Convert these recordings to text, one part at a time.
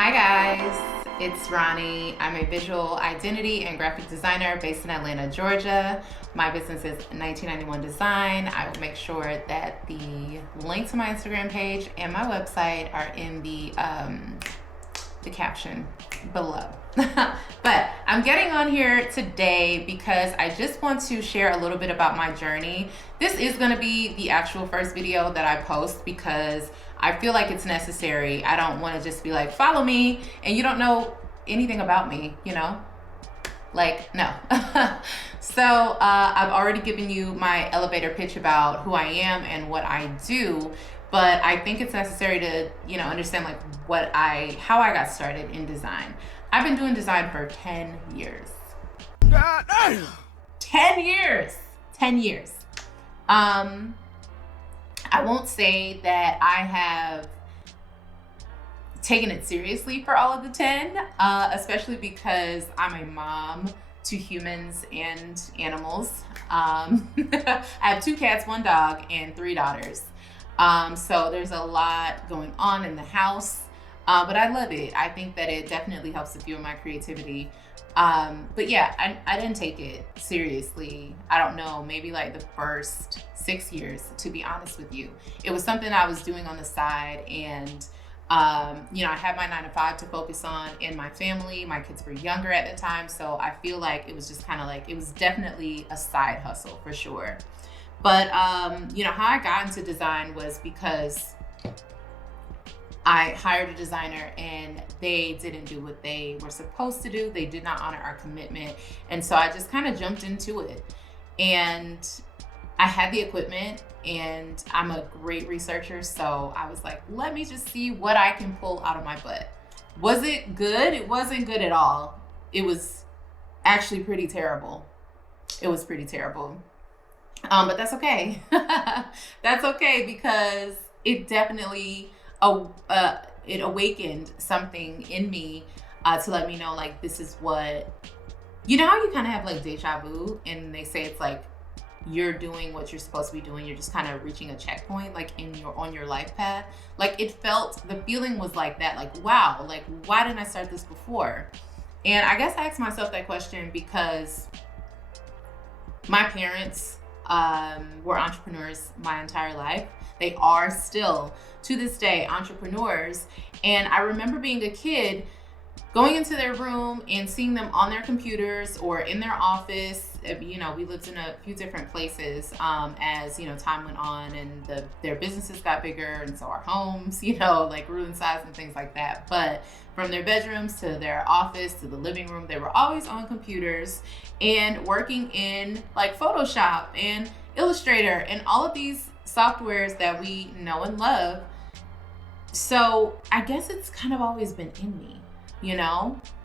Hi guys, it's Ronnie. I'm a visual identity and graphic designer based in Atlanta, Georgia. My business is 1991 Design. I will make sure that the link to my Instagram page and my website are in the caption below. But I'm getting on here today because I just want to share a little bit about my journey. This is going to be the actual first video that I post because I feel like it's necessary. I don't want to just be like, follow me, and you don't know anything about me, you know? Like, no. So I've already given you my elevator pitch about who I am and what I do, but I think it's necessary to, understand like how I got started in design. I've been doing design for 10 years. God damn! 10 years! 10 years. I won't say that I have taken it seriously for all of the 10, especially because I'm a mom to humans and animals. I have 2 cats, 1 dog, and 3 daughters. So there's a lot going on in the house, but I love it. I think that it definitely helps to fuel my creativity. But yeah, I didn't take it seriously. I don't know, maybe like the first 6 years, to be honest with you. It was something I was doing on the side, and I had my 9 to 5 to focus on in my family. My kids were younger at the time, so I feel like it was just kind of like, it was definitely a side hustle for sure. But how I got into design was because I hired a designer and they didn't do what they were supposed to do. They did not honor our commitment. And so I just kind of jumped into it. And I had the equipment and I'm a great researcher. So I was like, let me just see what I can pull out of my butt. Was it good? It wasn't good at all. It was actually pretty terrible. It was pretty terrible. But that's okay. That's okay because it definitely it awakened something in me to let me know, like, this is what, how you kind of have like deja vu, and they say it's like you're doing what you're supposed to be doing. You're just kind of reaching a checkpoint, like on your life path. Like the feeling was like that, like, wow, like, why didn't I start this before? And I guess I asked myself that question because my parents were entrepreneurs my entire life. They are still, to this day, entrepreneurs. And I remember being a kid, going into their room and seeing them on their computers or in their office. We lived in a few different places as, time went on and their businesses got bigger. And so our homes, like grew in size and things like that. But from their bedrooms to their office to the living room, they were always on computers and working in like Photoshop and Illustrator and all of these softwares that we know and love. So I guess it's kind of always been in me,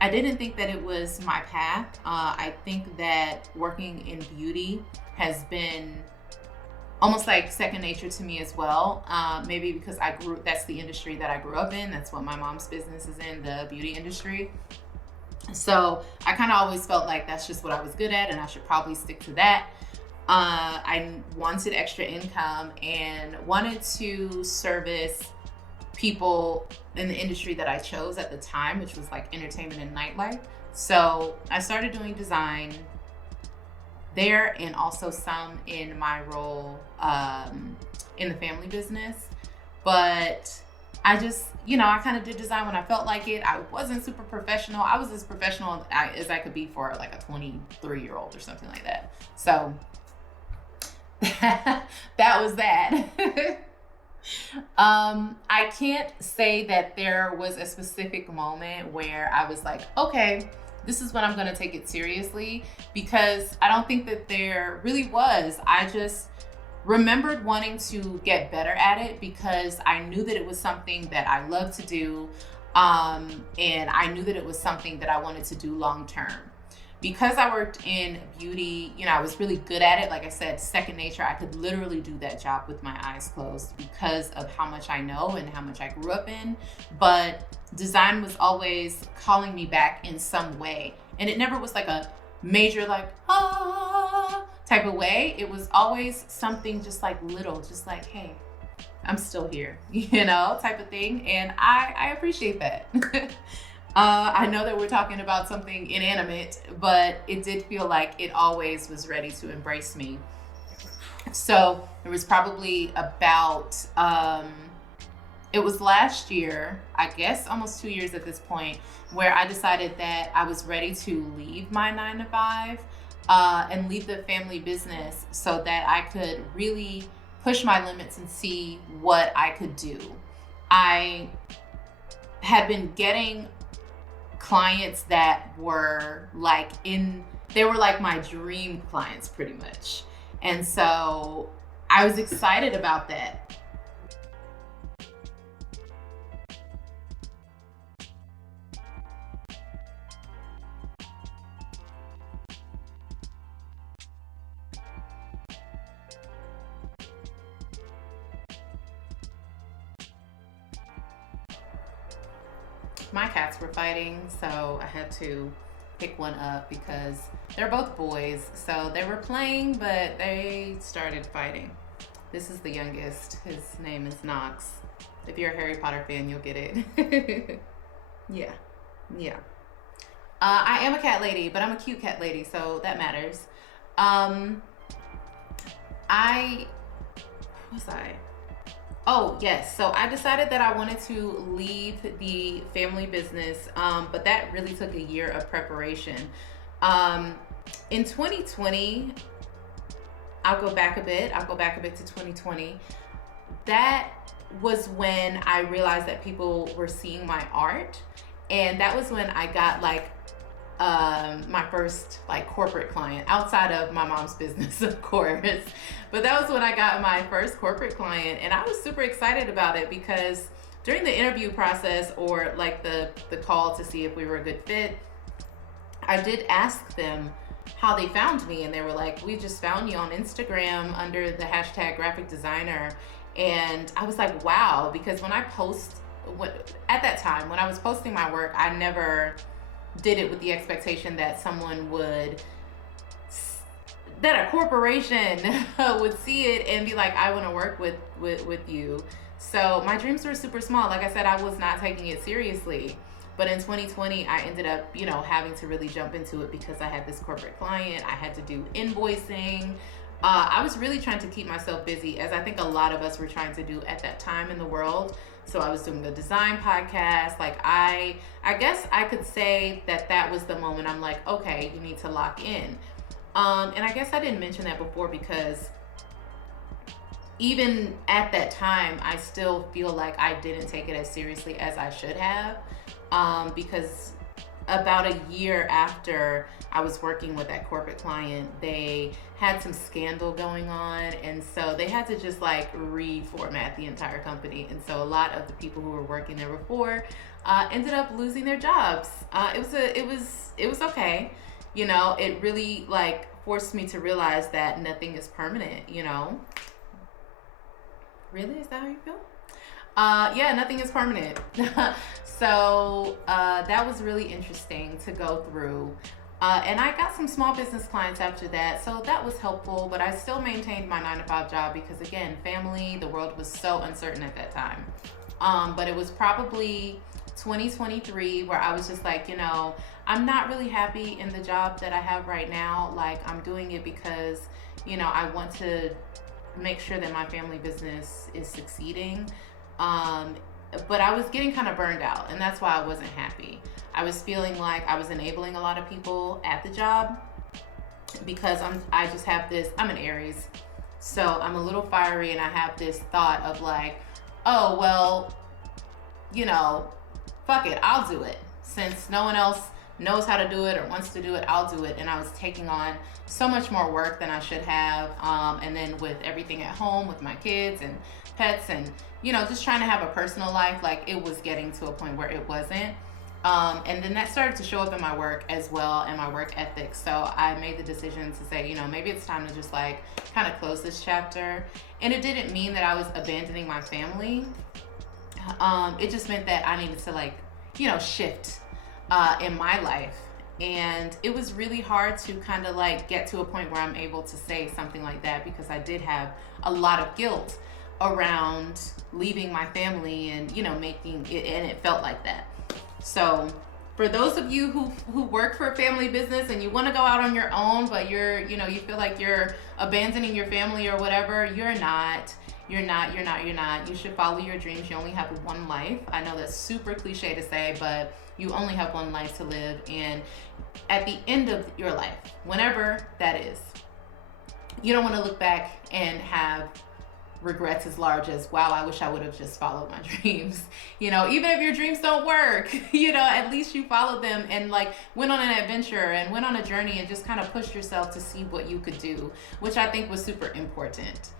I didn't think that it was my path. I think that working in beauty has been almost like second nature to me as well. Maybe because that's the industry that I grew up in. That's what my mom's business is in, the beauty industry. So I kind of always felt like that's just what I was good at and I should probably stick to that. I wanted extra income and wanted to service people in the industry that I chose at the time, which was like entertainment and nightlife. So I started doing design there and also some in my role in the family business. But I just, I kind of did design when I felt like it. I wasn't super professional. I was as professional as I could be for like a 23-year-old or something like that. So that was that. I can't say that there was a specific moment where I was like, okay, this is when I'm going to take it seriously, because I don't think that there really was. I just remembered wanting to get better at it because I knew that it was something that I loved to do. And I knew that it was something that I wanted to do long term. Because I worked in beauty, I was really good at it. Like I said, second nature. I could literally do that job with my eyes closed because of how much I know and how much I grew up in. But design was always calling me back in some way. And it never was like a major like, type of way. It was always something just like little, just like, hey, I'm still here, type of thing. And I appreciate that. I know that we're talking about something inanimate, but it did feel like it always was ready to embrace me. So it was probably about, it was last year, I guess almost 2 years at this point, where I decided that I was ready to leave my 9 to 5 and leave the family business so that I could really push my limits and see what I could do. I had been getting clients that were they were like my dream clients pretty much. And so I was excited about that. My cats were fighting, so I had to pick one up because they're both boys. So they were playing, but they started fighting. This is the youngest. His name is Knox. If you're a Harry Potter fan, you'll get it. Yeah. I am a cat lady, but I'm a cute cat lady, so that matters. Where was I? Oh, yes. So I decided that I wanted to leave the family business, but that really took a year of preparation. In 2020, I'll go back a bit to 2020. That was when I realized that people were seeing my art. And that was when I got my first corporate client outside of my mom's business, of course. But that was when I got my first corporate client, and I was super excited about it because during the interview process or the call to see if we were a good fit, I did ask them how they found me, and they were like, "We just found you on Instagram under the hashtag graphic designer." And I was like, wow, because at that time when I was posting my work, I never did it with the expectation that that a corporation would see it and be like, I want to work with you. So my dreams were super small. Like I said, I was not taking it seriously. But in 2020, I ended up, having to really jump into it because I had this corporate client. I had to do invoicing. I was really trying to keep myself busy, as I think a lot of us were trying to do at that time in the world. So I was doing the design podcast. I guess I could say that was the moment I'm like, okay, you need to lock in. And I guess I didn't mention that before because even at that time, I still feel like I didn't take it as seriously as I should have. Because about a year after I was working with that corporate client, they had some scandal going on, and so they had to just reformat the entire company. And so a lot of the people who were working there before ended up losing their jobs. It was okay. It really forced me to realize that nothing is permanent. Really, is that how you feel? Yeah, nothing is permanent. So that was really interesting to go through. And I got some small business clients after that, so that was helpful, but I still maintained my 9 to 5 job because, again, family, the world was so uncertain at that time. But it was probably 2023 where I was just I'm not really happy in the job that I have right now. I'm doing it because, I want to make sure that my family business is succeeding. But I was getting kind of burned out, and that's why I wasn't happy. I was feeling like I was enabling a lot of people at the job because I'm an Aries. So I'm a little fiery, and I have this thought of oh, well, fuck it, I'll do it. Since no one else knows how to do it or wants to do it, I'll do it. And I was taking on so much more work than I should have. And then with everything at home with my kids and pets and, just trying to have a personal life, it was getting to a point where it wasn't. And then that started to show up in my work as well and my work ethic. So I made the decision to say, maybe it's time to just kind of close this chapter. And it didn't mean that I was abandoning my family. It just meant that I needed to shift in my life. And it was really hard to kind of get to a point where I'm able to say something like that because I did have a lot of guilt. around leaving my family and, you know, making it, and it felt like that. So for those of you who work for a family business and you want to go out on your own, but you're, you know, you feel like you're abandoning your family or whatever, you're not. You should follow your dreams. You only have one life. I know that's super cliche to say, but you only have one life to live. And at the end of your life, whenever that is, you don't want to look back and have regrets as large as, wow, I wish I would have just followed my dreams. You know, even if your dreams don't work, you know, at least you followed them and like went on an adventure and went on a journey and just kind of pushed yourself to see what you could do, which I think was super important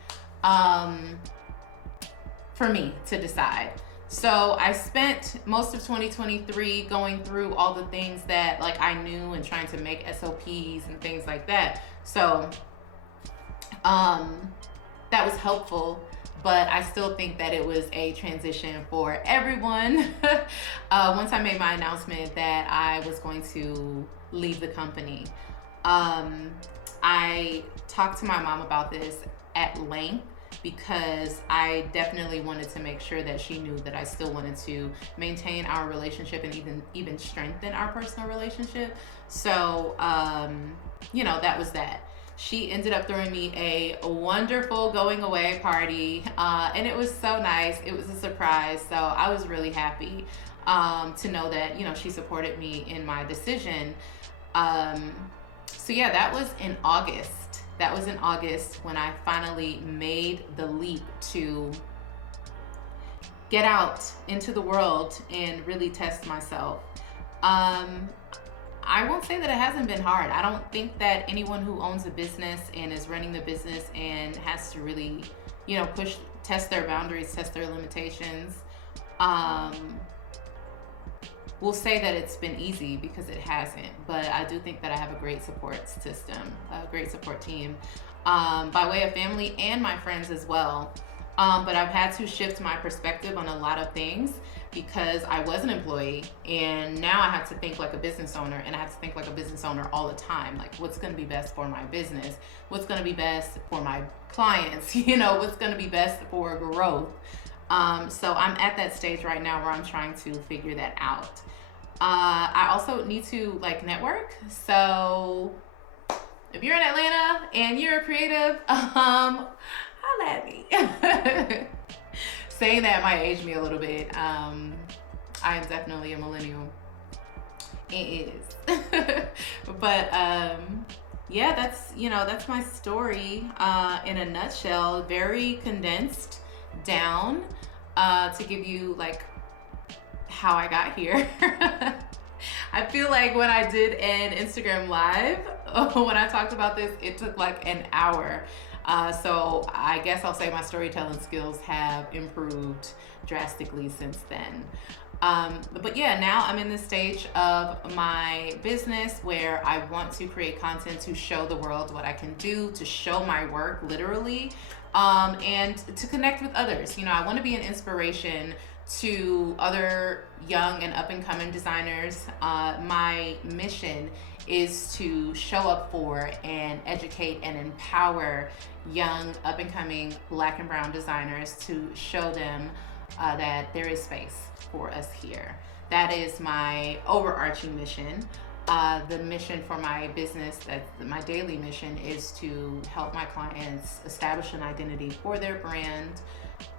for me to decide. So I spent most of 2023 going through all the things that like I knew and trying to make SOPs and things like that. So that was helpful, but I still think that it was a transition for everyone. Once I made my announcement that I was going to leave the company, I talked to my mom about this at length because I definitely wanted to make sure that she knew that I still wanted to maintain our relationship and even strengthen our personal relationship. So, you know, that was that. She ended up throwing me a wonderful going away party, and it was so nice. It was a surprise, so I was really happy to know that, you know, she supported me in my decision. So yeah, that was in August. That was in August when I finally made the leap to get out into the world and really test myself. I won't say that it hasn't been hard. I don't think that anyone who owns a business and is running the business and has to really, you know, test their boundaries, test their limitations, will say that it's been easy, because it hasn't. But I do think that I have a great support system, a great support team, by way of family and my friends as well. But I've had to shift my perspective on a lot of things because I was an employee and now I have to think like a business owner, and I have to think like a business owner all the time. Like, what's going to be best for my business? What's going to be best for my clients? You know, what's going to be best for growth? So I'm at that stage right now where I'm trying to figure that out. I also need to like network. So if you're in Atlanta and you're a creative, holla at me. Saying that might age me a little bit. I am definitely a millennial. It is. But yeah, that's my story in a nutshell. Very condensed down to give you like how I got here. I feel like when I did an Instagram live, when I talked about this, it took like an hour. So I guess I'll say my storytelling skills have improved drastically since then. But yeah, now I'm in the stage of my business where I want to create content to show the world what I can do, to show my work literally, and to connect with others. You know, I want to be an inspiration to other young and up and coming designers. My mission is to show up for and educate and empower young up and coming Black and brown designers to show them that there is space for us here. That is my overarching mission. The mission for my business, my daily mission, is to help my clients establish an identity for their brand,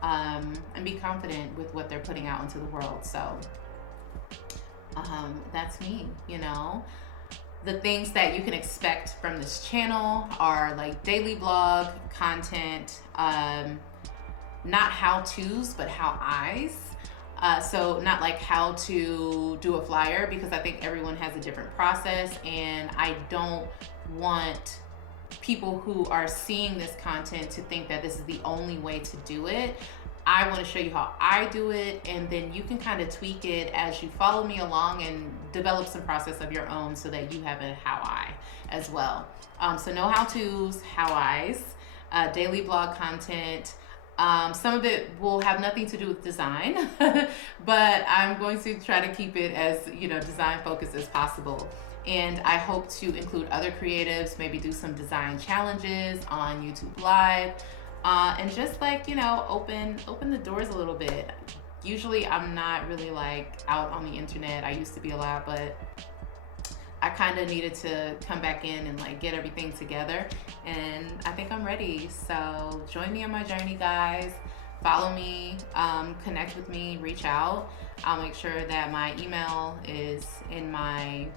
and be confident with what they're putting out into the world. So that's me, you know. The things that you can expect from this channel are like daily blog content, not how-tos, but how-Is. So not like how to do a flyer, because I think everyone has a different process, and I don't want people who are seeing this content to think that this is the only way to do it. I want to show you how I do it, and then you can kind of tweak it as you follow me along and develop some process of your own so that you have a how-I as well. So no how-tos, how-Is, daily blog content. Some of it will have nothing to do with design, but I'm going to try to keep it as, you know, design focused as possible. And I hope to include other creatives, maybe do some design challenges on YouTube Live. and just like, you know, open the doors a little bit. Usually I'm not really like out on the internet. I used to be a lot, but I kind of needed to come back in and like get everything together, and I think I'm ready. So join me on my journey, guys. Follow me, connect with me, reach out. I'll make sure that my email is in my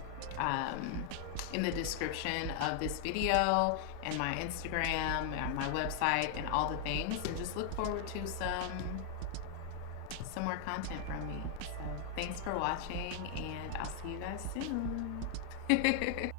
in the description of this video, and my Instagram and my website and all the things, and just look forward to some more content from me. So thanks for watching, and I'll see you guys soon.